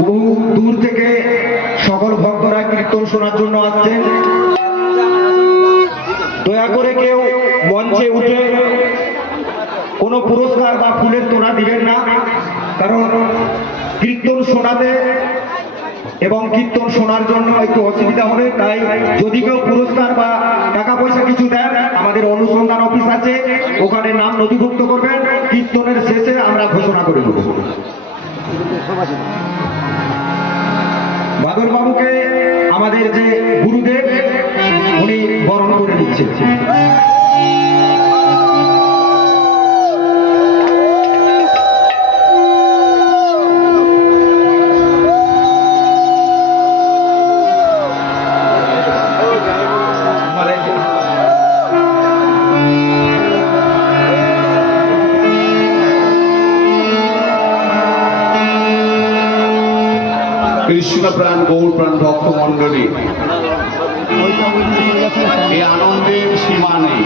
বহু দূর থেকে সকল ভক্তরা কীর্তন শোনার জন্য আসছেন। দয়া করে কেউ মঞ্চে উঠে কোনো পুরস্কার বা ফুলের তোড়া দিবেন না, কারণ কীর্তন শোনাতে এবং কীর্তন শোনার জন্য একটু অসুবিধা হবে। তাই যদি কেউ পুরস্কার বা টাকা পয়সা কিছু দেন, আমাদের অনুসন্ধান অফিস আছে, ওখানে নাম নথিভুক্ত করবেন। কীর্তনের শেষে আমরা ঘোষণা করে দেব। বাদল বাবুকে আমাদের যে গুরুদেব, উনি বরণ করে দিচ্ছেন। কৃষ্ণ প্রাণ গৌর প্রাণ ভক্ত মন্ডলী, এই আনন্দের সীমা নেই।